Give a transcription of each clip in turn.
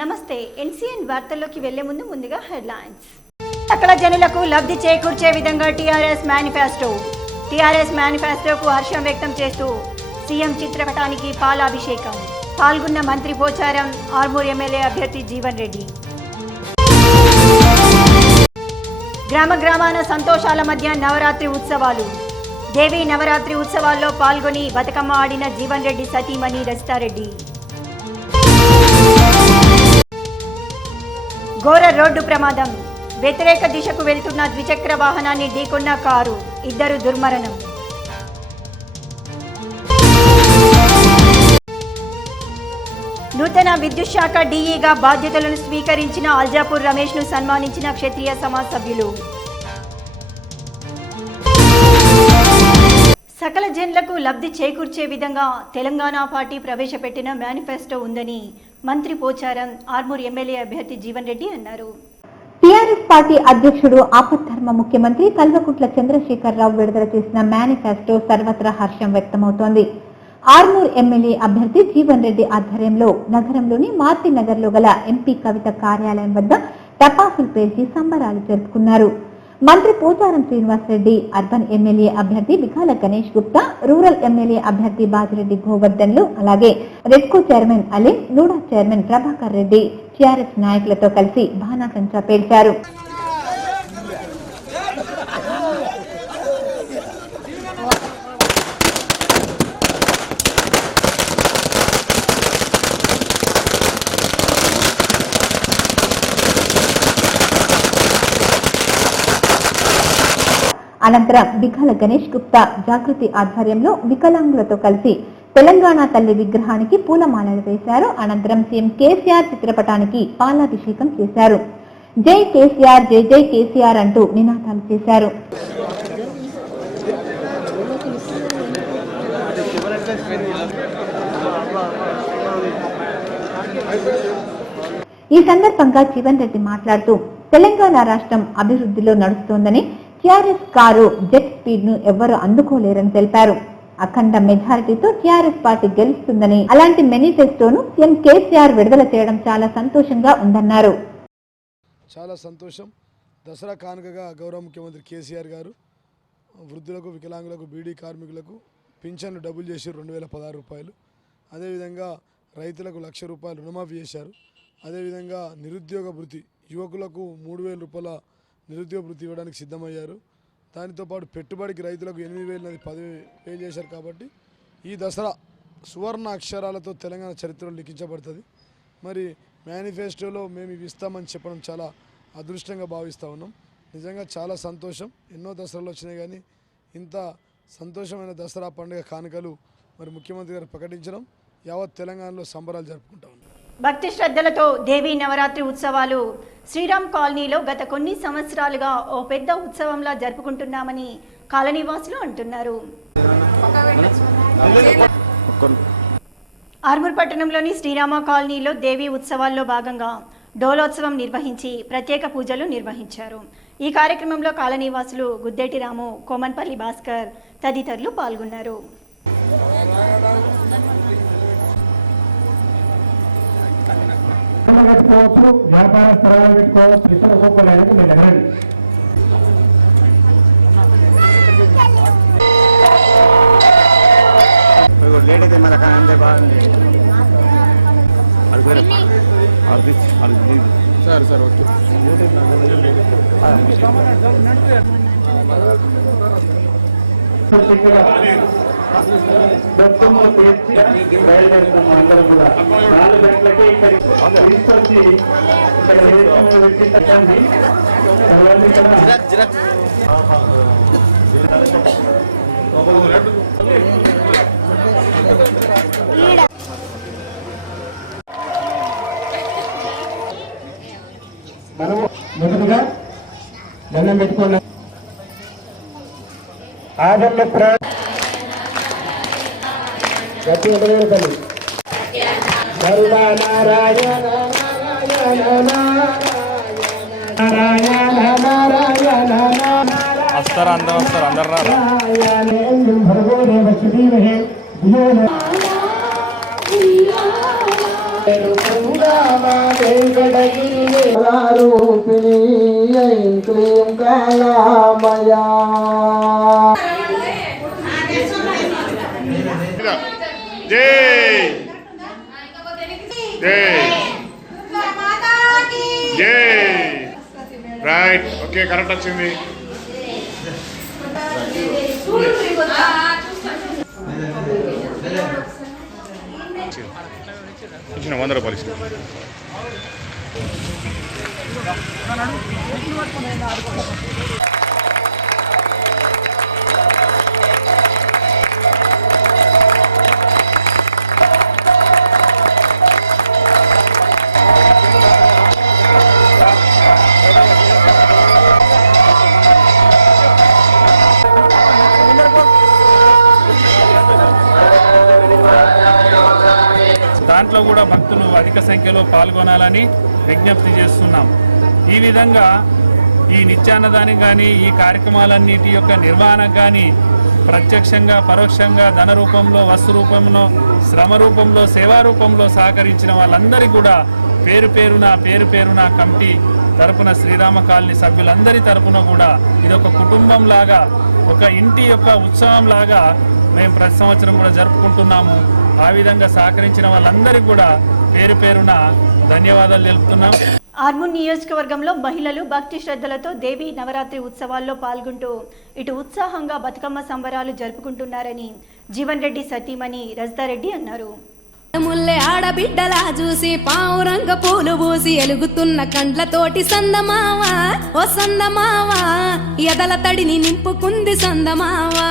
నమస్తే ఎన్సీఎన్ వార్తల్లోకి వెళ్లే ముందుగా హెడ్లైన్స్. సకల జనులకు లబ్ధి చేకూర్చే విధంగా టీఆర్ఎస్ మేనిఫెస్టోకు హర్షం వ్యక్తం చేస్తూ సీఎం చిత్రపటానికి పాలాభిషేకం. పాల్గొన్న మంత్రి పోచారం, ఆర్మూర్ ఎమ్మెల్యే అభ్యర్థి జీవన్ రెడ్డి. గ్రామాన సంతోషాల మధ్య నవరాత్రి ఉత్సవాలు. దేవి నవరాత్రి ఉత్సవాల్లో పాల్గొని బతుకమ్మ ఆడిన జీవన్ రెడ్డి సతీమణి రజితారెడ్డి. ఘోర రోడ్డు ప్రమాదం. వ్యతిరేక దిశకు వెళ్తున్న ద్విచక్ర వాహనాన్ని ఢీకొన్న కారు, 2 దుర్మరణం. నూతన విద్యుత్ శాఖ డీఈగా బాధ్యతలను స్వీకరించిన అల్జాపూర్ రమేష్ ను సన్మానించిన క్షత్రియ సమాజ్ సభ్యులు. సకల జనులకు లబ్ధి చేకూర్చే విధంగా తెలంగాణ పార్టీ ప్రవేశపెట్టిన మేనిఫెస్టో ఉందని మంత్రి పోచారం, ఆర్మూర్ ఎమ్మెల్యే అభ్యర్థి జీవన్ రెడ్డి అన్నారు. టీఆర్ఎస్ పార్టీ అధ్యక్షుడు ఆపద్ధర్మ ముఖ్యమంత్రి కల్వకుంట్ల చంద్రశేఖరరావు విడుదల చేసిన మేనిఫెస్టో సర్వత్రా హర్షం వ్యక్తమవుతోంది. ఆర్మూర్ ఎమ్మెల్యే అభ్యర్థి జీవన్ రెడ్డి ఆధ్వర్యంలో నగరంలోని మార్తి నగర్ లో గల ఎంపీ కవిత కార్యాలయం వద్ద టపాసులు పేల్చి సంబరాలు జరుపుకున్నారు. మంత్రి పోచారం శ్రీనివాసరెడ్డి, అర్బన్ ఎమ్మెల్యే అభ్యర్థి బికాల గణేష్ గుప్తా, రూరల్ ఎమ్మెల్యే అభ్యర్థి బాజిరెడ్డి గోవర్ధన్లు, అలాగే REDCO chairman Aleem, NUDA chairman Prabhakar Reddy TRS నాయకులతో కలిసి బాణాసంచా పేల్చారు. అనంతరం బికాల గణేష్ గుప్తా జాగృతి ఆధ్వర్యంలో వికలాంగులతో కలిసి తెలంగాణ తల్లి విగ్రహానికి పూలమాలలు వేశారు. అనంతరం సీఎం కేసీఆర్ చిత్రపటానికి పాలాభిషేకం చేశారు. జై కేసీఆర్, జై జై కేసీఆర్ అంటూ నినాదాలు చేశారు. ఈ సందర్భంగా జీవన్ రెడ్డి మాట్లాడుతూ తెలంగాణ రాష్ట్రం అభివృద్ధిలో నడుస్తోందని, టీఆర్ఎస్ కారు జెట్ స్పీడ్ ను ఎవ్వరూ అందుకోలేరని తెలిపారు. అఖండ మెజారిటీతో టీఆర్ఎస్ పార్టీ గెలుస్తుందని, అలాంటి మేనిఫెస్టోను సీఎం కేసీఆర్ విడుదల చేయడం చాలా సంతోషంగా ఉందన్నారు. చాలా సంతోషం. దసరా కానుకగా గౌరవ ముఖ్యమంత్రి కేసీఆర్ గారు వృద్ధులకు, వికలాంగులకు, బీడీ కార్మికులకు పింఛన్లు డబుల్ చేసి 2016 రూపాయలు. అదేవిధంగా రైతులకు 1,00,000 రూపాయలు రుణమాఫీ చేశారు. అదేవిధంగా నిరుద్యోగ భృతి, యువకులకు 3,000 రూపాయల నిరుద్యోగ భృతి ఇవ్వడానికి సిద్ధమయ్యారు. దానితో పాటు పెట్టుబడికి రైతులకు 8,000 10,000 చేశారు. కాబట్టి ఈ దసరా సువర్ణ అక్షరాలతో తెలంగాణ చరిత్రలో లిఖించబడుతుంది. మరి మేనిఫెస్టోలో మేము ఇవి ఇస్తామని చెప్పడం చాలా అదృష్టంగా భావిస్తూ ఉన్నాం. నిజంగా చాలా సంతోషం. ఎన్నో దసరాలు వచ్చినాయి కానీ ఇంత సంతోషమైన దసరా పండుగ కానుకలు మరి ముఖ్యమంత్రి గారు ప్రకటించడం యావత్ తెలంగాణలో సంబరాలు జరుపుకుంటా ఉన్నాం. భక్తి శ్రద్ధలతో దేవీ నవరాత్రి ఉత్సవాలు శ్రీరామ్ కాలనీలో గత కొన్ని సంవత్సరాలుగా ఓ పెద్ద ఉత్సవంలా జరుపుకుంటున్నామని కాలనీవాసులు అంటున్నారు. ఆర్మూర్ పట్టణంలోని శ్రీరామ కాలనీలో దేవీ ఉత్సవాల్లో భాగంగా డోలోత్సవం నిర్వహించి ప్రత్యేక పూజలు నిర్వహించారు. ఈ కార్యక్రమంలో కాలనీవాసులు గుద్దేటి రాము, కోమన్పల్లి భాస్కర్ తదితరులు పాల్గొన్నారు. పెట్టుకోవచ్చు, వ్యాపార స్థలాలు పెట్టుకోవచ్చు, ఇతర సౌకర్యాలకు మీరు అడగండి. సార్ సార్ ఓకే బయలుదేరుతాము. అందరం కూడా 4 గంటలకే ఇక్కడ తీసుకొచ్చి మనము మొదటిగా దండం పెట్టుకున్నాం. ఆదరణ గట్టి తల్లి కరుణ నారాయణ నారాయణ నారాయణ నారాయణ వస్తారు అందరు భర్గోదేవ శ్రీమహే విజయ వెంకటగిరి రూపిణి ఐం క్లీం కాళామయా. జై జై జై. రైట్, ఓకే, కరెక్ట్ వచ్చింది. ఇచ్చిన 100 రూపాయలు ఇచ్చిన. దాంట్లో కూడా భక్తులు అధిక సంఖ్యలో పాల్గొనాలని విజ్ఞప్తి చేస్తున్నాం. ఈ విధంగా ఈ నిత్యాన్నదానికి కానీ ఈ కార్యక్రమాలన్నిటి యొక్క నిర్వహణకు కానీ ప్రత్యక్షంగా పరోక్షంగా ధన రూపంలో, వస్తు రూపంలో, శ్రమ రూపంలో, సేవా రూపంలో సహకరించిన వాళ్ళందరికీ కూడా పేరు పేరున కమిటీ తరపున, శ్రీరామ కాలనీ సభ్యులందరి తరపున కూడా ఇదొక కుటుంబం లాగా, ఒక ఇంటి యొక్క ఉత్సవం లాగా మేము ప్రతి సంవత్సరం కూడా జరుపుకుంటున్నాము. ఆ విధంగా సహకరించిన వాళ్ళందరికీ కూడా పేరున ధన్యవాదాలు తెలుపుతున్నాం. ఆర్మూర్ నియోజకవర్గంలో మహిళలు భక్తి శ్రద్ధలతో దేవి నవరాత్రి ఉత్సవాల్లో పాల్గొంటూ ఇటు ఉత్సాహంగా బతుకమ్మ సంబరాలు జరుపుకుంటున్నారని జీవన్ రెడ్డి సతీమణి రజితారెడ్డి అన్నారు. ముల్లె ఆడబిడ్డలా చూసి పావురంగ పూలు పూసి ఎలుగుతున్న కండ్లతోటి సందమావా ఓ సందమావా ఎదల తడిని నింపుకుంది సందమావా.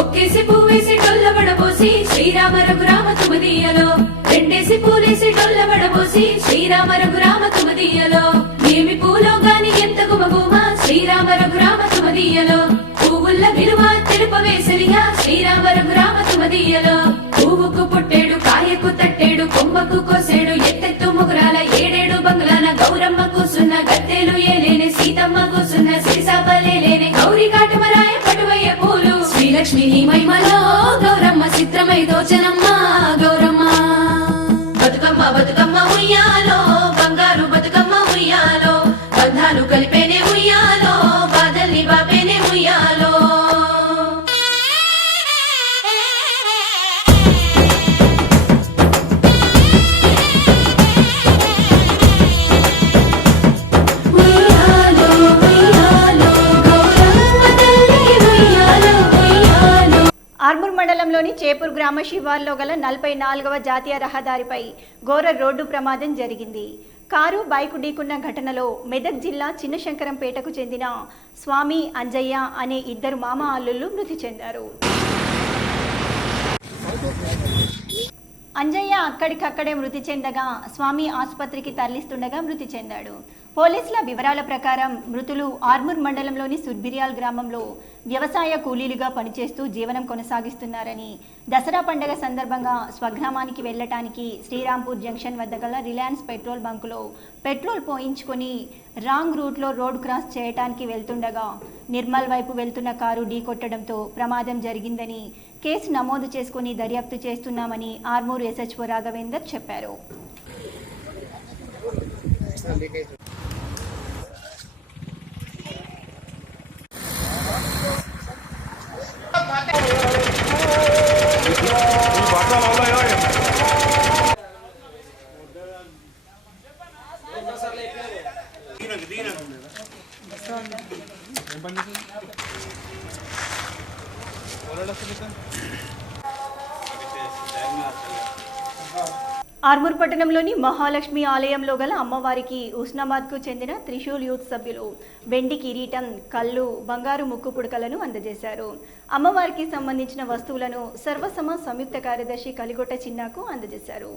ఒక్కేసి పువ్వేసి డొల్లబడబోసి శ్రీరామ రఘురామ తుమదీయలో, రెండేసి పూలేసి డొల్లబడబోసి శ్రీరామ రఘురామ తుమదీయలో, ఏమి పూలో గాని ఎంత గుమగుమ శ్రీరామ రఘురామ తుమదీయలో, పువ్వుల్ల విలువ తెలుపవేసలిగా శ్రీరామ రఘురామ తుమదీయలో, పువ్వుకు పుట్టేడు కాయకు తట్టేడు కొమ్మకు కోసేడు ఎత్తెత్తు ముగురాల ఏడేడు బంగ్లాన గౌరమ్మ కూసున్న గద్దెలు ఏలేనే సీతమ్మ కూసున్న సిరిసాపలేనే గౌరీ కాటమరాయ పటువయ్య పూలు శ్రీలక్ష్మి నీ మహిమలో గౌరమ్మ చిత్రమై దోచనమ్మ గౌరమ్మ. బతుకమ్మ బతుకమ్మ ఉయ్యాలో బంగారు బతుకమ్మ ఉయ్యాలో, బంధాలు కలిపేనే ఉయ్యాలో బాధల్ని బాపేనే ఉయ్యాలో. ఆర్మూర్ మండలంలోని చేపూర్ గ్రామ శివార్లో గల 44వ జాతీయ రహదారిపై ఘోర రోడ్డు ప్రమాదం జరిగింది. కారు బైకు ఢీకున్న ఘటనలో మెదక్ జిల్లా చిన్నశంకరంపేటకు చెందిన స్వామి అంజయ్య అనే ఇద్దరు మామ అల్లుళ్ళు మృతి చెందారు. అంజయ్య అక్కడికక్కడే మృతి చెందగా స్వామి ఆసుపత్రికి తరలిస్తుండగా మృతి చెందాడు. పోలీసుల వివరాల ప్రకారం మృతులు ఆర్మూర్ మండలంలోని సుర్బిరియాల్ గ్రామంలో వ్యవసాయ కూలీలుగా పనిచేస్తూ జీవనం కొనసాగిస్తున్నారని, దసరా పండుగ సందర్భంగా స్వగ్రామానికి వెళ్లటానికి శ్రీరాంపూర్ జంక్షన్ వద్ద గల రిలయన్స్ పెట్రోల్ బంకులో పెట్రోల్ పోయించుకొని రాంగ్ రూట్లో రోడ్ క్రాస్ చేయటానికి వెళ్తుండగా నిర్మల్ వైపు వెళ్తున్న కారు ఢీకొట్టడంతో ప్రమాదం జరిగిందని, కేసు నమోదు చేసుకుని దర్యాప్తు చేస్తున్నామని ఆర్మూర్ ఎస్హెచ్ఓ రాఘవేందర్ చెప్పారు. ఆర్మూర్ పట్టణంలోని మహాలక్ష్మి ఆలయంలో గల అమ్మవారికి ఉస్నాబాద్కు చెందిన త్రిశూల్ యూత్ సభ్యులు వెండి కిరీటం, కళ్ళు, బంగారు ముక్కు పుడకలను అందజేశారు. అమ్మవారికి సంబంధించిన వస్తువులను సర్వసమ సంయుక్త కార్యదర్శి కలిగొట్ట చిన్నాకు అందజేశారు.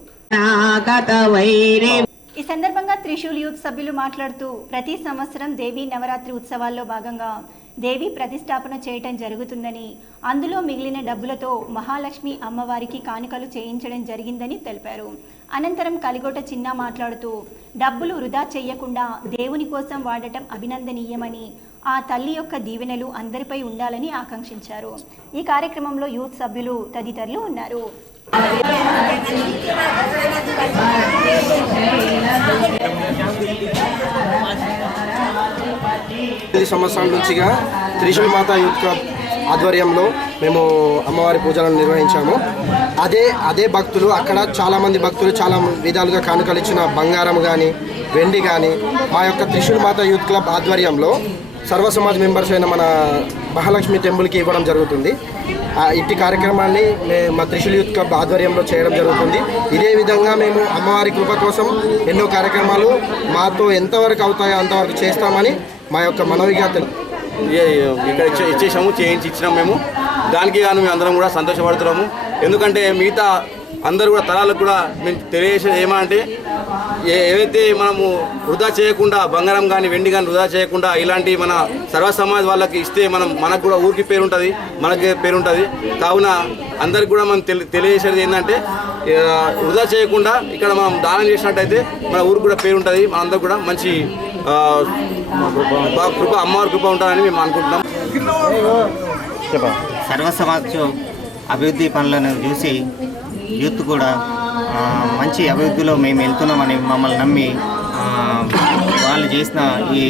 ఈ సందర్భంగా త్రిశూల్ యూత్ సభ్యులు మాట్లాడుతూ ప్రతి సంవత్సరం దేవీ నవరాత్రి ఉత్సవాల్లో భాగంగా దేవి ప్రతిష్టాపన చేయటం జరుగుతుందని, అందులో మిగిలిన డబ్బులతో మహాలక్ష్మి అమ్మవారికి కానుకలు చేయించడం జరిగిందని తెలిపారు. అనంతరం కలిగోట చిన్న మాట్లాడుతూ డబ్బులు వృధా చేయకుండా దేవుని కోసం వాడటం అభినందనీయమని, ఆ తల్లి యొక్క దీవెనలు అందరిపై ఉండాలని ఆకాంక్షించారు. ఈ కార్యక్రమంలో యూత్ సభ్యులు తదితరులు ఉన్నారు. 10 సంవత్సరాల నుంచిగా త్రిశూల్ మాత యూత్ క్లబ్ ఆధ్వర్యంలో మేము అమ్మవారి పూజలను నిర్వహించాము. అదే భక్తులు అక్కడ చాలామంది భక్తులు చాలా విధాలుగా కానుకలు ఇచ్చిన బంగారం కానీ వెండి కానీ మా యొక్క త్రిశూల్ మాత యూత్ క్లబ్ ఆధ్వర్యంలో సర్వ సమాజ్ మెంబర్స్ అయిన మన మహాలక్ష్మి టెంపుల్కి ఇవ్వడం జరుగుతుంది. ఇట్టి కార్యక్రమాన్ని మా త్రిశూల్ యూత్ క్లబ్ ఆధ్వర్యంలో చేయడం జరుగుతుంది. ఇదే విధంగా మేము అమ్మవారి కృప కోసం ఎన్నో కార్యక్రమాలు మాతో ఎంతవరకు అవుతాయో అంతవరకు చేస్తామని మా యొక్క మనవిగా ఇక్కడ ఇచ్చినాము. మేము దానికి గాను మేము అందరం కూడా సంతోషపడుతున్నాము. ఎందుకంటే మిగతా అందరూ కూడా తరాలకు కూడా మేము తెలియజేసేది ఏమంటే ఏవైతే మనము వృధా చేయకుండా బంగారం కానీ వెండి కానీ వృధా చేయకుండా ఇలాంటి మన సర్వ సమాజ్ వాళ్ళకి ఇస్తే మనకు కూడా ఊరికి పేరు ఉంటుంది, మనకి పేరు ఉంటుంది. కావున అందరికి కూడా మనం తెలియజేసేది ఏంటంటే వృధా చేయకుండా ఇక్కడ మనం దానం చేసినట్టయితే మన ఊరికి కూడా పేరు ఉంటుంది. మనందరూ కూడా మంచి కృప అమ్మవారి కృప ఉంటుందని మేము అనుకుంటున్నాం. సర్వ సమాజ్ అభివృద్ధి పనులను చూసి యూత్ కూడా మంచి అభివృద్ధిలో మేము వెళ్తున్నామని మమ్మల్ని నమ్మి వాళ్ళు చేసిన ఈ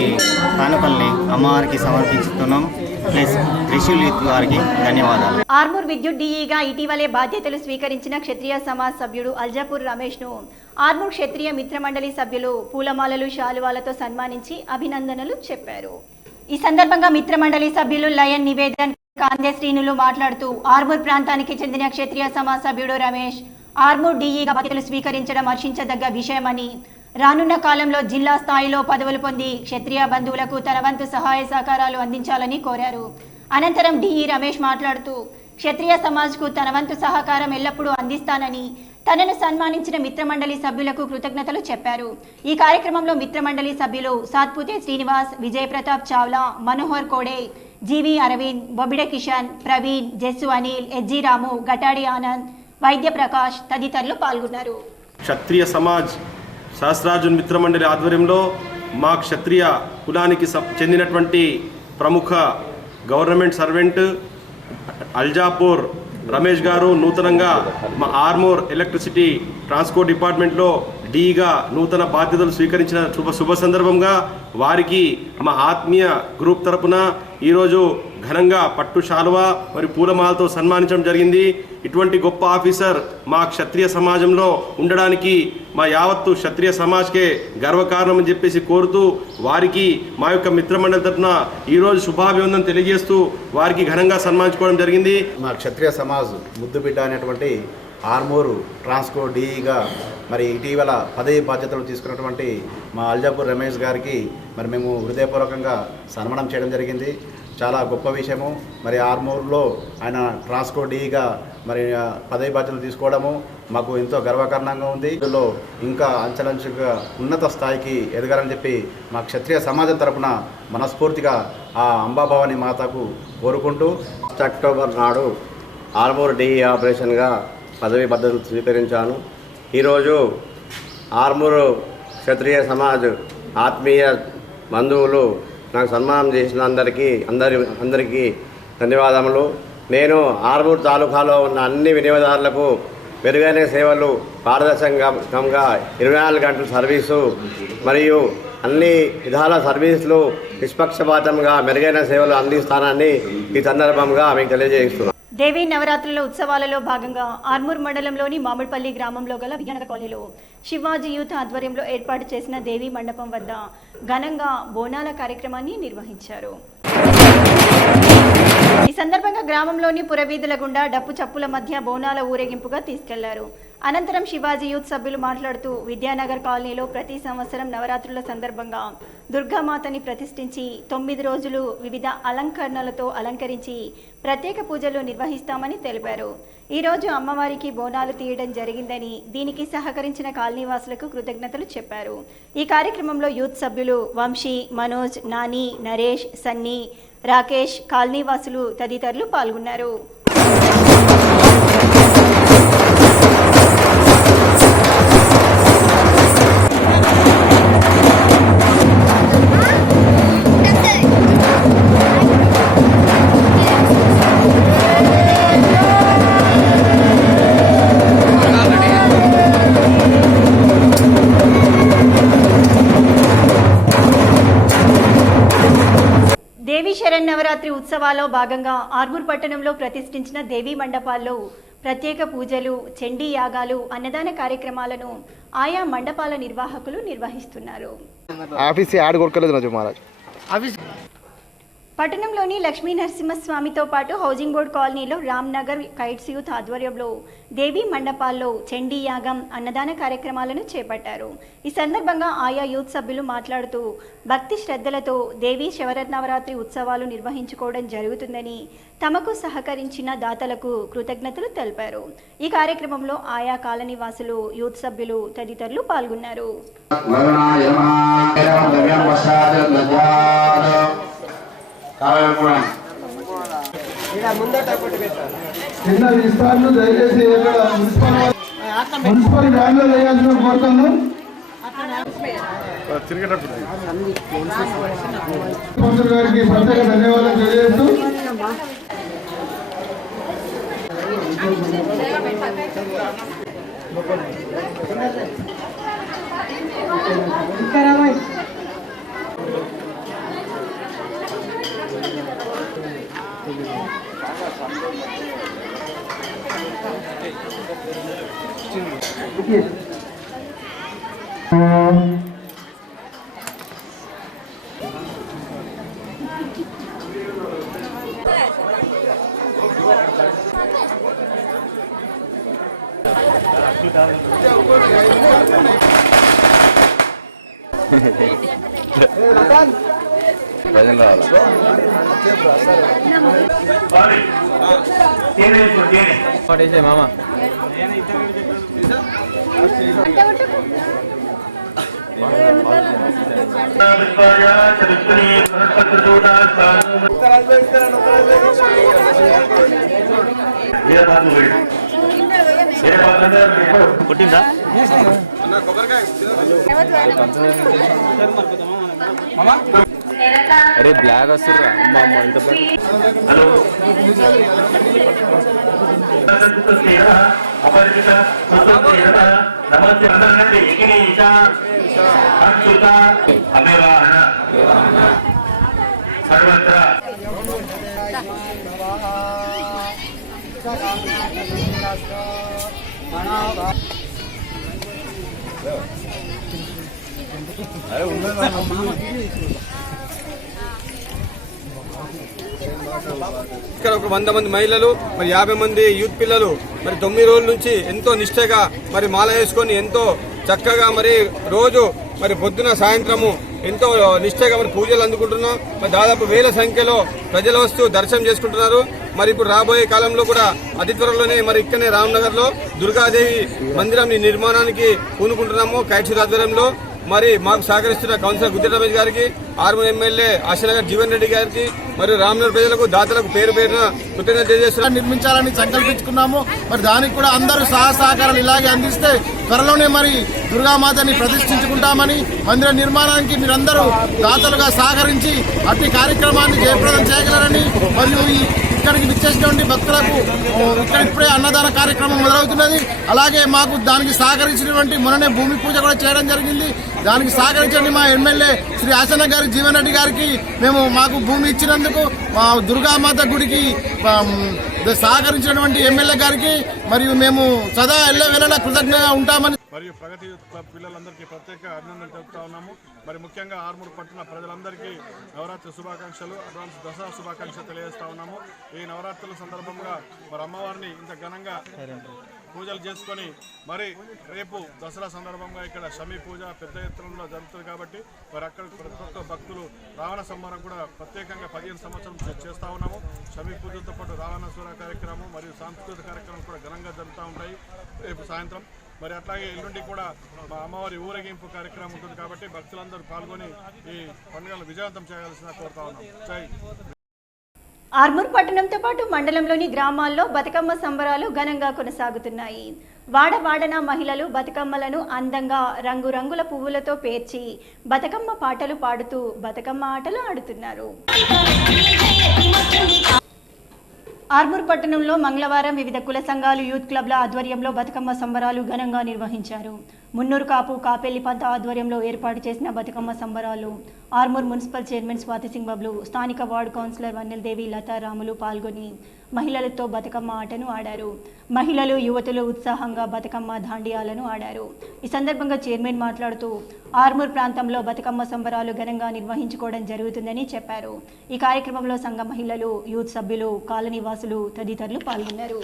కానుకల్ని అమ్మవారికి సమర్పించుతున్నాం. ప్లస్ త్రిశూల్ యూత్ వారికి ధన్యవాదాలు. ఆర్మూర్ విద్యుత్ డీఈగా ఇటీవలే బాధ్యతలు స్వీకరించిన క్షత్రియ సమాజ్ సభ్యుడు అల్జాపూర్ రమేష్ను ఆర్మూర్ క్షత్రియ మిత్రమండలి సభ్యులు పూలమాలలు శాలువాలతో సన్మానించి అభినందనలు చెప్పారు. ఈ సందర్భంగా మిత్రమండలి సభ్యులు లయన్ నివేదన్ కాందే శ్రీనులు మాట్లాడుతూ ఆర్మూర్ ప్రాంతానికి చెందిన క్షత్రియ సమాజ్ సభ్యుడు రమేష్ ఆర్మూర్ డీఈగా బాధ్యతలు స్వీకరించడం హర్షించదగ్గ విషయమని, రానున్న కాలంలో జిల్లా స్థాయిలో పదవులు పొంది క్షత్రియ బంధువులకు తన వంతు సహాయ సహకారాలు అందించాలని కోరారు. అనంతరం డీఈ రమేష్ మాట్లాడుతూ క్షత్రియ సమాజ్కు తన వంతు సహకారం ఎల్లప్పుడూ అందిస్తానని, తనను సన్మానించిన మిత్రమండలి సభ్యులకు కృతజ్ఞతలు చెప్పారు. ఈ కార్యక్రమంలో మిత్రమండలి సభ్యులు సాత్పుతే శ్రీనివాస్, విజయ్ ప్రతాప్ చావ్లా, మనోహర్ కోడే, జీవి అరవింద్, బొబిడే కిషన్, ప్రవీణ్, జస్సు అనిల్, ఎస్జీ రాము, గటాడి ఆనంద్, వైద్య ప్రకాష్ తదితరులు పాల్గొన్నారు. క్షత్రియ సమాజ్ సహస్రార్జున్ మిత్రమండలి ఆధ్వర్యంలో మా క్షత్రియ కులానికి చెందినటువంటి ప్రముఖ గవర్నమెంట్ సర్వెంట్ అల్జాపూర్ రమేష్ గారు నూతనంగా మా ఆర్మూర్ ఎలక్ట్రిసిటీ ట్రాన్స్పోర్ట్ డిపార్ట్మెంట్లో డీగా నూతన బాధ్యతలు స్వీకరించిన శుభ సందర్భంగా వారికి మా ఆత్మీయ గ్రూప్ తరపున ఈరోజు ఘనంగా పట్టు శాలువా మరియు పూలమాలతో సన్మానించడం జరిగింది. ఇటువంటి గొప్ప ఆఫీసర్ మా క్షత్రియ సమాజంలో ఉండడానికి మా యావత్తు క్షత్రియ సమాజ్కే గర్వకారణం అని చెప్పేసి కోరుతూ వారికి మా యొక్క మిత్రమండలి తరపున ఈరోజు శుభాభివందనం తెలియజేస్తూ వారికి ఘనంగా సన్మానించుకోవడం జరిగింది. మా క్షత్రియ సమాజ్ ముద్దుబిడ్డ అనేటువంటి ఆర్మూరు ట్రాన్స్కో డీఈగా మరి ఇటీవల పదవి బాధ్యతలు తీసుకున్నటువంటి మా అల్జాపూర్ రమేష్ గారికి మరి మేము హృదయపూర్వకంగా సన్మానం చేయడం జరిగింది. చాలా గొప్ప విషయము. మరి ఆర్మూర్లో ఆయన ట్రాన్స్కో డీఈగా మరి పదవి బాధ్యతలు తీసుకోవడము మాకు ఎంతో గర్వకారణంగా ఉంది. ఇందులో ఇంకా అంచెలంచెలుగా ఉన్నత స్థాయికి ఎదగాలని చెప్పి మా క్షత్రియ సమాజం తరపున మనస్ఫూర్తిగా ఆ అంబాభవాని మాతకు కోరుకుంటూ అక్టోబర్ నాడు ఆర్మూర్ డీఈ ఆపరేషన్గా పదవి బాధ్యతలు స్వీకరించాను. ఈరోజు ఆర్మూరు క్షత్రియ సమాజ్ ఆత్మీయ బంధువులు నాకు సన్మానం చేసిన అందరికీ ధన్యవాదములు. నేను ఆర్మూర్ తాలూకాలో ఉన్న అన్ని వినియోగదారులకు మెరుగైన సేవలు, పారదర్శకంగా 24 గంటల సర్వీసు మరియు అన్ని విధాల సర్వీసులు నిష్పక్షపాతంగా మెరుగైన సేవలు అందిస్తానని ఈ సందర్భంగా మీకు తెలియజేస్తున్నాను. దేవీ నవరాత్రుల ఉత్సవాలలో భాగంగా ఆర్మూర్ మండలంలోని మామిడిపల్లి గ్రామంలో గల విజయనగర కాలనీలో శివాజీ యూత్ ఆధ్వర్యంలో ఏర్పాటు చేసిన దేవీ మండపం వద్ద ఘనంగా బోనాల కార్యక్రమాన్ని నిర్వహించారు. ఈ సందర్భంగా గ్రామంలోని పురవీధుల గుండా డప్పు చప్పుల మధ్య బోనాల ఊరేగింపుగా తీసుకెళ్లారు. అనంతరం శివాజీ యూత్ సభ్యులు మాట్లాడుతూ విద్యానగర్ కాలనీలో ప్రతి సంవత్సరం నవరాత్రుల సందర్భంగా దుర్గామాతని ప్రతిష్ఠించి 9 రోజులు వివిధ అలంకరణలతో అలంకరించి ప్రత్యేక పూజలు నిర్వహిస్తామని తెలిపారు. ఈరోజు అమ్మవారికి బోనాలు తీయడం జరిగిందని, దీనికి సహకరించిన కాలనీవాసులకు కృతజ్ఞతలు చెప్పారు. ఈ కార్యక్రమంలో యూత్ సభ్యులు వంశీ, మనోజ్, నాని, నరేష్, సన్నీ, రాకేష్, కాలనీవాసులు తదితరులు పాల్గొన్నారు. దేవీ శరన్నవరాత్రి ఉత్సవాల్లో భాగంగా ఆర్మూర్ పట్టణంలో ప్రతిష్ఠించిన దేవీ మండపాల్లో ప్రత్యేక పూజలు, చండీ యాగాలు, అన్నదాన కార్యక్రమాలను ఆయా మండపాల నిర్వాహకులు నిర్వహిస్తున్నారు. పట్టణంలోని లక్ష్మీ నరసింహస్వామితో పాటు హౌసింగ్ బోర్డు కాలనీలో రామ్ నగర్ కైట్స్ యూత్ ఆధ్వర్యంలో దేవీ మండపాల్లో చండీ యాగం, అన్నదాన కార్యక్రమాలను చేపట్టారు. ఈ సందర్భంగా ఆయా యూత్ సభ్యులు మాట్లాడుతూ భక్తి శ్రద్ధలతో దేవీ శరన్నవరాత్రి ఉత్సవాలు నిర్వహించుకోవడం జరుగుతుందని, తమకు సహకరించిన దాతలకు కృతజ్ఞతలు తెలిపారు. ఈ కార్యక్రమంలో ఆయా కాలనీ వాసులు, యూత్ సభ్యులు తదితరులు పాల్గొన్నారు. దయచేసి మున్సిపల్ వ్యాన్లో వేయాల్సిన కోరుతాను. గారికి ప్రత్యేక ధన్యవాదాలు తెలియజేస్తూ మామా కొట్టిందా అరే బ్లాక్ వస్తుందా ఇంత హలో సర్వత్రా ఇక్కడ ఒక 100 మంది మహిళలు, మరి 50 మంది యూత్ పిల్లలు మరి 9 రోజుల నుంచి ఎంతో నిష్ఠగా మరి మాల వేసుకొని ఎంతో చక్కగా మరి రోజు మరి పొద్దున సాయంత్రము ఎంతో నిష్ఠగా మరి పూజలు అందుకుంటున్నాం. మరి దాదాపు వేల సంఖ్యలో ప్రజలు వస్తూ దర్శనం చేసుకుంటున్నారు. మరి ఇప్పుడు రాబోయే కాలంలో కూడా అతి త్వరలోనే మరి ఇక్కడనే రామ్నగర్ లో దుర్గాదేవి మందిరం నిర్మాణానికి పూనుకుంటున్నాము కైట్స్ ఆధ్వర్యంలో. మరి మాకు సహకరిస్తున్న కౌన్సిలర్ గుద్ది రమేష్ గారికి, ఆర్మూర్ ఎమ్మెల్యే ఆశనగర్ జీవన్ రెడ్డి గారికి మరియు రామ్నగర్ ప్రజలకు, దాతలకు పేరు పేరున కృతజ్ఞతలు తెలియజేస్తున్నాం. నిర్మించాలని సంకల్పించుకున్నాము. మరి దానికి కూడా అందరూ సహకారాలు ఇలాగే అందిస్తే త్వరలోనే మరి దుర్గామాతని ప్రతిష్ఠించుకుంటామని, మందిర నిర్మాణానికి మీరందరూ దాతలుగా సహకరించి అట్టి కార్యక్రమాన్ని జయప్రదం చేయగలరని, మరియు ఇక్కడికి విచ్చేసినటువంటి భక్తులకు ఇక్కడ ఇప్పుడే అన్నదాన కార్యక్రమం మొదలవుతున్నది. అలాగే మాకు దానికి సహకరించినటువంటి మొన్ననే భూమి పూజ కూడా చేయడం జరిగింది. దానికి సహకరించండి మా ఎమ్మెల్యే శ్రీ ఆశన్న గారి జీవన్ రెడ్డి గారికి మేము మాకు భూమి ఇచ్చినందుకు, మా దుర్గామాత గుడికి సహకరించినటువంటి ఎమ్మెల్యే గారికి మరియు మేము సదా ఎల్లవేళలా కృతజ్ఞంగా ఉంటామని మరియు ప్రగతి క్లబ్ పిల్లలందరికీ ప్రత్యేక అభినందనలు తెలుపుతా ఉన్నాము. మరి ముఖ్యంగా ఆర్మూర్ పట్టణ ప్రజలందరికీ నవరాత్రి శుభాకాంక్షలు, అడ్వాన్స్ దసరా శుభాకాంక్షలు తెలియజేస్తా ఉన్నాము. ఈ నవరాత్రుల సందర్భంగా మరి అమ్మవారిని ఇంత ఘనంగా పూజలు చేసుకొని మరి రేపు దసరా సందర్భంగా ఇక్కడ షమీ పూజ పెద్ద ఎత్తులో జరుగుతుంది కాబట్టి మరి అక్కడ ప్రతి ఒక్క భక్తులు రావణ సంహారం కూడా ప్రత్యేకంగా 15 సంవత్సరం చేస్తూ ఉన్నాము. షమీ పూజలతో పాటు రావణాసుర కార్యక్రమం మరియు సాంస్కృతిక కార్యక్రమాలు కూడా ఘనంగా జరుగుతూ ఉంటాయి రేపు సాయంత్రం. మరి అట్లాగే ఎల్లుండి కూడా మా అమ్మవారి ఊరేగింపు కార్యక్రమం ఉంటుంది కాబట్టి భక్తులందరూ పాల్గొని ఈ పండుగలను విజయవంతం చేయాల్సిన కోరుతా ఉన్నాం. జై ఆర్మూర్ పట్టణంతో పాటు మండలంలోని గ్రామాల్లో బతుకమ్మ సంబరాలు ఘనంగా కొనసాగుతున్నాయి. వాడవాడన మహిళలు బతుకమ్మలను అందంగా రంగురంగుల పువ్వులతో పేర్చి బతుకమ్మ పాటలు పాడుతూ బతుకమ్మ ఆటలు ఆడుతున్నారు. ఆర్మూర్ పట్టణంలో మంగళవారం వివిధ కుల సంఘాలు యూత్ క్లబ్ల ఆధ్వర్యంలో బతుకమ్మ సంబరాలు ఘనంగా నిర్వహించారు. మున్నూరు కాపు కాపెల్లి పంత ఆధ్వర్యంలో ఏర్పాటు చేసిన బతుకమ్మ సంబరాలు ఆర్మూర్ మున్సిపల్ చైర్మన్ స్వాతి సింగ్ బబ్లు, స్థానిక వార్డు కౌన్సిలర్ వన్నెలదేవి, లతా, రాములు పాల్గొని మహిళలతో బతుకమ్మ ఆటను ఆడారు. మహిళలు, యువతులు ఉత్సాహంగా బతుకమ్మ దాండియాలను ఆడారు. ఈ సందర్భంగా చైర్మన్ మాట్లాడుతూ ఆర్మూర్ ప్రాంతంలో బతుకమ్మ సంబరాలు ఘనంగా నిర్వహించుకోవడం జరుగుతుందని చెప్పారు. ఈ కార్యక్రమంలో సంఘ మహిళలు, యూత్ సభ్యులు, కాలనీ వాసులు తదితరులు పాల్గొన్నారు.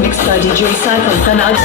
Mixed by DJ Cycle Kanad.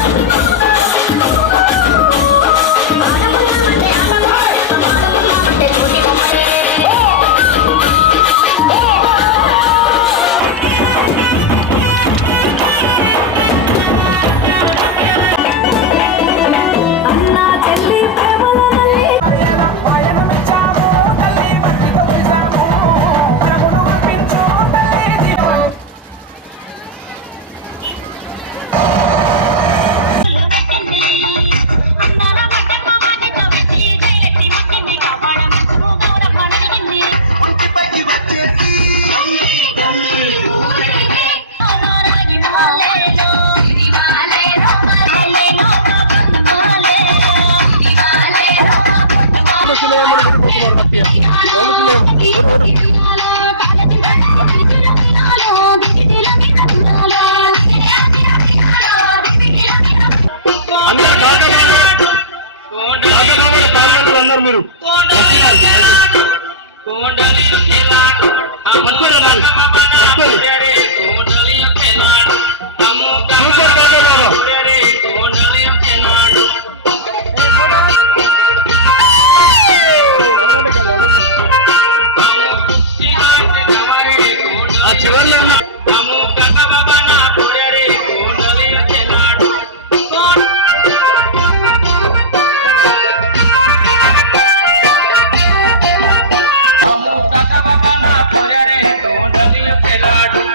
Lord.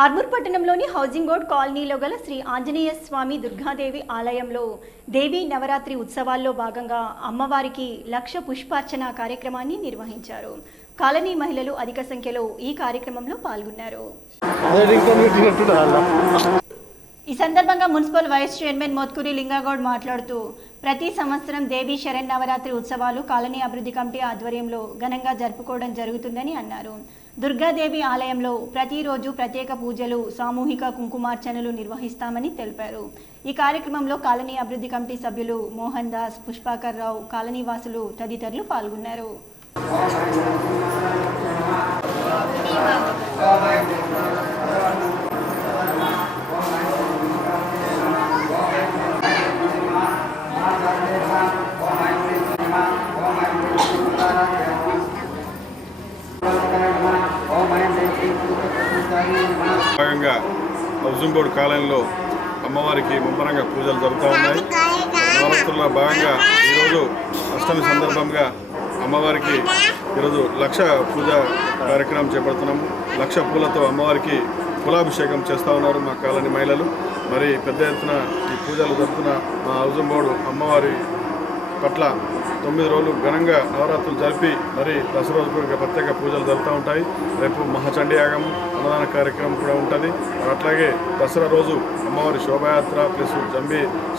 Armoor పట్టణంలోని హౌసింగ్ బోర్డ్ కాలనీలో గల శ్రీ ఆంజనేయ స్వామి దుర్గాదేవి ఆలయంలో దేవీ నవరాత్రి ఉత్సవాల్లో భాగంగా అమ్మవారికి 1,00,000 పుష్పార్చన కార్యక్రమాన్ని నిర్వహించారు. కాలనీ మహిళలు అధిక సంఖ్యలో ఈ కార్యక్రమంలో పాల్గొన్నారు. ఈ సందర్భంగా municipal vice chairman Mothkuri Lingagoud మాట్లాడుతూ ప్రతి సంవత్సరం దేవీ శరన్నవరాత్రి ఉత్సవాలు కాలనీ అభివృద్ధి కమిటీ ఆధ్వర్యంలో ఘనంగా జరుపుకోవడం జరుగుతుందని అన్నారు. దుర్గాదేవి ఆలయంలో ప్రతిరోజు ప్రత్యేక పూజలు, సామూహిక కుంకుమార్చనలు నిర్వహిస్తామని తెలిపారు. ఈ కార్యక్రమంలో కాలనీ అభివృద్ధి కమిటీ సభ్యులు మోహన్ దాస్, పుష్పాకర్ రావు, కాలనీ వాసులు తదితరులు పాల్గొన్నారు. భాగంగా హౌసింగ్ బోర్డు కాలనీలో అమ్మవారికి ముమ్మరంగా పూజలు జరుగుతూ ఉన్నాయి. నవరాత్రుల్లో భాగంగా ఈరోజు అష్టమి సందర్భంగా అమ్మవారికి ఈరోజు 1,00,000 పూజ కార్యక్రమం చేపడుతున్నాము. 1,00,000 పూలతో అమ్మవారికి కులాభిషేకం చేస్తూ ఉన్నారు మా కాలనీ మహిళలు. మరి పెద్ద ఎత్తున ఈ పూజలు జరుపుతున్న మా హౌసింగ్ బోర్డు అమ్మవారి పట్ల 9 రోజులు ఘనంగా నవరాత్రులు జరిపి మరి దసరా రోజు ప్రత్యేక పూజలు జరుగుతూ ఉంటాయి. రేపు మహాచండీ యాగం, అన్నదాన కార్యక్రమం కూడా ఉంటుంది. అట్లాగే దసరా రోజు అమ్మవారి శోభాయాత్ర ప్లస్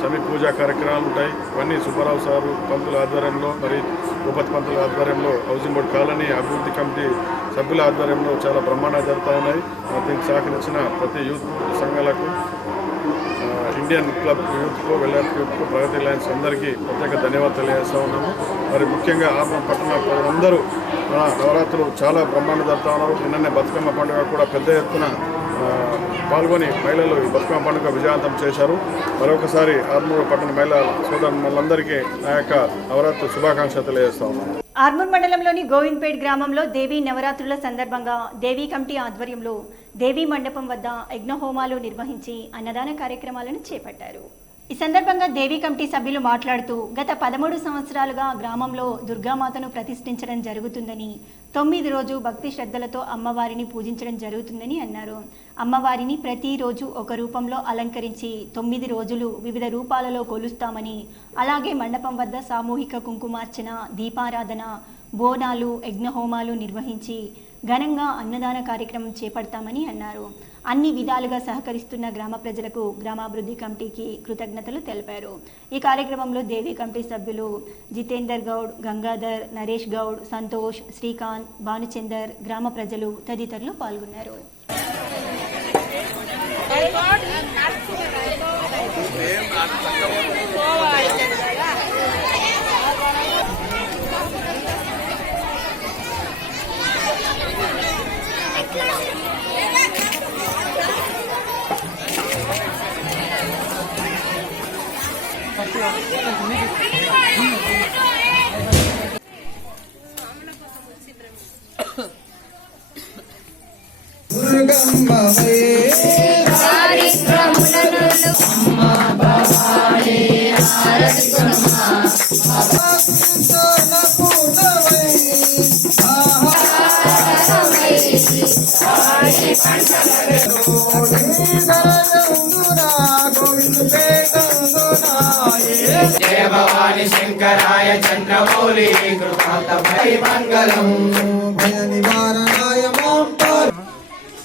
షమి పూజా కార్యక్రమాలు ఉంటాయి. ఇవన్నీ సుబ్బారావు సారు పంతుల ఆధ్వర్యంలో మరి భూపతి పంతుల ఆధ్వర్యంలో హౌసింగ్ బోర్డు కాలనీ అభివృద్ధి కమిటీ సభ్యుల ఆధ్వర్యంలో చాలా బ్రహ్మాండంగా జరుగుతూ ఉన్నాయి. దీనికి సహకరించిన ప్రతి యూత్ సంఘాలకు, ఇండియన్ క్లబ్ యూత్కు, వెల్ఫేర్ యూత్కు, ప్రగతి లయన్స్ అందరికీ ప్రత్యేక ధన్యవాదాలు తెలియజేస్తూ ఉన్నాము. మరి ముఖ్యంగా ఆర్మూర్ పట్టణ ప్రజలందరూ నవరాత్రులు చాలా బ్రహ్మాండంగా జరుపుతూ ఉన్నారు. నిన్ననే బతుకమ్మ పండుగ కూడా పెద్ద ఎత్తున పాల్గొని మహిళలు ఈ బతుకమ్మ పండుగ విజయవంతం చేశారు. మరొకసారి ఆర్మూర్ పట్టణ మహిళా సోదరులందరికీ నా యొక్క నవరాత్రి శుభాకాంక్షలు తెలియజేస్తా ఉన్నాను. ఆర్మూర్ మండలంలోని గోవింద్పేట్ గ్రామంలో దేవీ నవరాత్రుల సందర్భంగా దేవీ కమిటీ ఆధ్వర్యంలో దేవీ మండపం వద్ద యజ్ఞహోమాలు నిర్వహించి అన్నదాన కార్యక్రమాలను చేపట్టారు. ఈ సందర్భంగా దేవీ కమిటీ సభ్యులు మాట్లాడుతూ గత 13 సంవత్సరాలుగా గ్రామంలో దుర్గామాతను ప్రతిష్ఠించడం జరుగుతుందని, 9 రోజు భక్తి శ్రద్ధలతో అమ్మవారిని పూజించడం జరుగుతుందని అన్నారు. అమ్మవారిని ప్రతిరోజు ఒక రూపంలో అలంకరించి 9 రోజులు వివిధ రూపాలలో కొలుస్తామని, అలాగే మండపం వద్ద సామూహిక కుంకుమార్చన, దీపారాధన, బోనాలు, యజ్ఞహోమాలు నిర్వహించి ఘనంగా అన్నదాన కార్యక్రమం చేపడతామని అన్నారు. అన్ని విధాలుగా సహకరిస్తున్న గ్రామ ప్రజలకు గ్రామాభివృద్ధి కమిటీకి కృతజ్ఞతలు తెలిపారు. ఈ కార్యక్రమంలో దేవీ కమిటీ సభ్యులు జితేందర్ గౌడ్, గంగాధర్, నరేష్ గౌడ్, సంతోష్, శ్రీకాంత్, భానుచందర్, గ్రామ ప్రజలు తదితరులు పాల్గొన్నారు. జయ భవాని శంకరాయ చంద్రమౌళి మంగళం.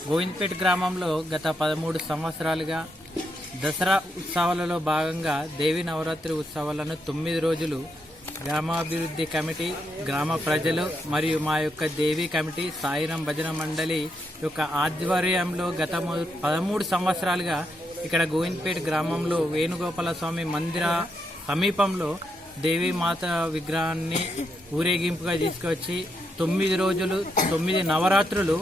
గోవింద్పేట్ గ్రామంలో గత 13 సంవత్సరాలుగా దసరా ఉత్సవాలలో భాగంగా దేవి నవరాత్రి ఉత్సవాలను 9 రోజులు గ్రామాభివృద్ధి కమిటీ, గ్రామ ప్రజలు మరియు మా యొక్క దేవీ కమిటీ, సాయిరాం భజన మండలి యొక్క ఆధ్వర్యంలో గత 13 సంవత్సరాలుగా ఇక్కడ గోవింద్పేట్ గ్రామంలో వేణుగోపాల స్వామి మందిర సమీపంలో దేవీ మాత విగ్రహాన్ని ఊరేగింపుగా తీసుకొచ్చి 9 రోజులు 9 నవరాత్రులు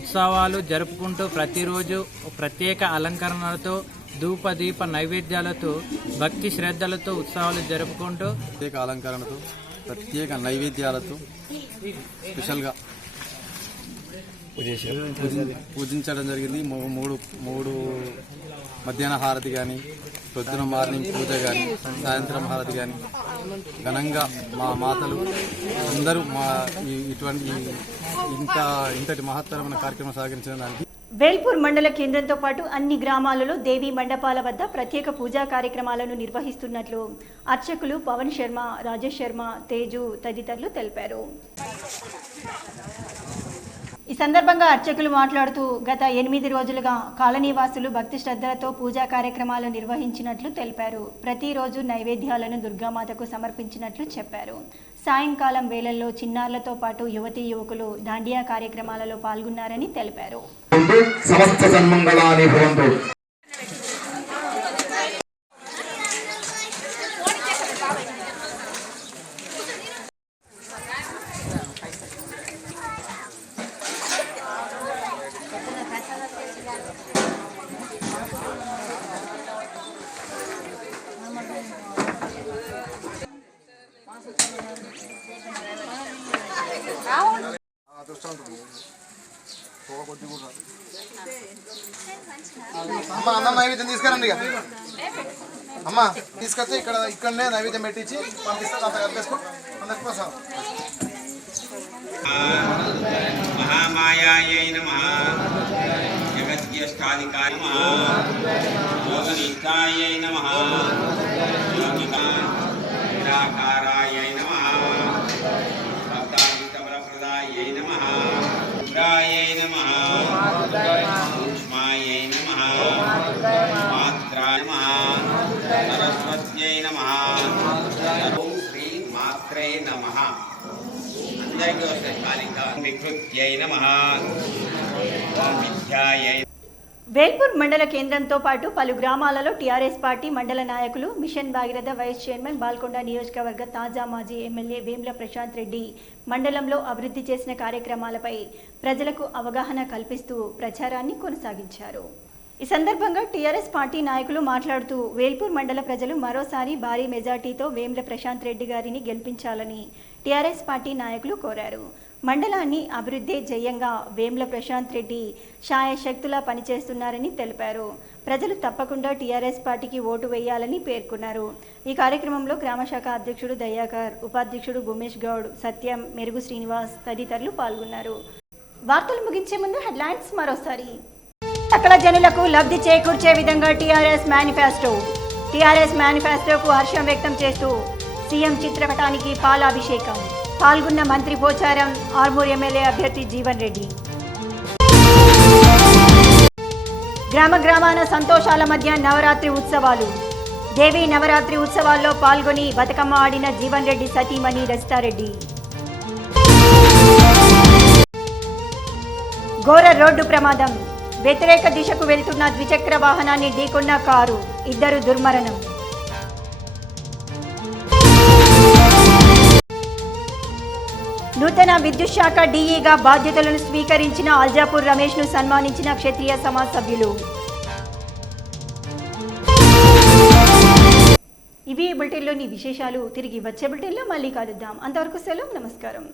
ఉత్సవాలు జరుపుకుంటూ ప్రతిరోజు ప్రత్యేక అలంకరణలతో, ధూప దీప నైవేద్యాలతో, భక్తి శ్రద్ధలతో ఉత్సవాలు జరుపుకుంటూ ప్రత్యేక అలంకరణతో, ప్రత్యేక నైవేద్యాలతో స్పెషల్గా పూజించడం జరిగింది. మూడు మధ్యాహ్న హారతి కానీ, పొద్దున మార్నింగ్ పూజ కానీ, సాయంత్రం హారతి కానీ ఘనంగా మా మాతలు అందరూ మా ఇంతటి మహత్తరమైన కార్యక్రమం సాగించిన దానికి వేల్పూర్ మండల కేంద్రంతో పాటు అన్ని గ్రామాలలో దేవీ మండపాల వద్ద ప్రత్యేక పూజా కార్యక్రమాలను నిర్వహిస్తున్నట్లు అర్చకులు పవన్ శర్మ, రాజేష్ శర్మ, తేజు తదితరులు తెలిపారు. ఈ సందర్భంగా అర్చకులు మాట్లాడుతూ గత 8 రోజులుగా కాలనీవాసులు భక్తి శ్రద్ధలతో పూజా కార్యక్రమాలు నిర్వహించినట్లు తెలిపారు. ప్రతిరోజు నైవేద్యాలను దుర్గామాతకు సమర్పించినట్లు చెప్పారు. సాయంకాలం వేళల్లో చిన్నారులతో పాటు యువతీ యువకులు దాండియా కార్యక్రమాలలో పాల్గొన్నారని తెలిపారు. సమస్త సన్మంగళాని భవంతు. అమ్మ అన్నం నైవేద్యం తీసుకురండి. ఇక అమ్మ తీసుకొచ్చి ఇక్కడనే నైవేద్యం పెట్టించి పంపిస్తాను. అంత కలిపేసుకో అందరికి ప్రసాదం. మహామాయాయై నమః, జగద్జ్యేష్ఠాధికారి నమః, యోగనిష్టాయై నమః, నిరాకారాయై నమః, భక్తాభిష్టవరప్రదాయై నమః, రుద్రాయై నమః, సూక్ష్మాయై నమః, మాత్రాయ నమః, సరస్వత్యై నమః, ఓం శ్రీ మాత్రే నమః. అందరికీ వస్తాయి. కాళిక వికృత్యై నమః, ఓం విద్యాయై. వేల్పూర్ మండల కేంద్రంతో పాటు పలు గ్రామాలలో టీఆర్ఎస్ పార్టీ మండల నాయకులు, mission Bhagiratha vice chairman, Balkonda నియోజకవర్గ తాజా మాజీ ఎమ్మెల్యే వేముల ప్రశాంత్ రెడ్డి మండలంలో అభివృద్ధి చేసిన కార్యక్రమాలపై ప్రజలకు అవగాహన కల్పిస్తూ ప్రచారాన్ని కొనసాగించారు. ఈ సందర్భంగా టీఆర్ఎస్ పార్టీ నాయకులు మాట్లాడుతూ వేల్పూర్ మండల ప్రజలు మరోసారి భారీ మెజార్టీతో వేముల ప్రశాంత్ రెడ్డి గారిని గెలిపించాలని టీఆర్ఎస్ పార్టీ నాయకులు కోరారు. మండలాన్ని అభివృద్ధి జయంగా వేముల ప్రశాంత్ రెడ్డి శాయశక్తులా పనిచేస్తున్నారని తెలిపారు. ప్రజలు తప్పకుండా టీఆర్ఎస్ పార్టీకి ఓటు వేయాలని పేర్కొన్నారు. ఈ కార్యక్రమంలో గ్రామశాఖ అధ్యక్షుడు దయాకర్, ఉపాధ్యక్షుడు భూమేష్ గౌడ్, సత్యం, మెరుగు శ్రీనివాస్ తదితరులు పాల్గొన్నారు. వార్తలు ముగించే ముందు హెడ్లైన్స్ మరోసారి. సకల జనులకు లబ్ధి చేకూర్చే విధంగా టీఆర్ఎస్ మేనిఫెస్టోకు హర్షం వ్యక్తం చేస్తూ సీఎం చిత్రపటానికి పాలాభిషేకం. పాల్గొన్న మంత్రి పోచారం, ఆర్మూర్ ఎమ్మెల్యే అభ్యర్థి జీవన్ రెడ్డి. గ్రామాన సంతోషాల మధ్య నవరాత్రి ఉత్సవాలు. దేవీ నవరాత్రి ఉత్సవాల్లో పాల్గొని బతుకమ్మ ఆడిన జీవన్ రెడ్డి సతీమణి రజితారెడ్డి. ఘోర రోడ్డు ప్రమాదం. వ్యతిరేక దిశకు వెళ్తున్న ద్విచక్ర వాహనాన్ని ఢీకొన్న కారు, 2 దుర్మరణం. నూతన విద్యుత్ శాఖ డీఈగా బాధ్యతలను స్వీకరించిన అల్జాపూర్ రమేష్ను సన్మానించిన క్షత్రియ సమాజ్ సభ్యులు. ఇవి బులెటిన్లోని విశేషాలు. తిరిగి వచ్చే బులెటిన్లో మళ్ళీ కలుద్దాం. అంతవరకు సెలవు, నమస్కారం.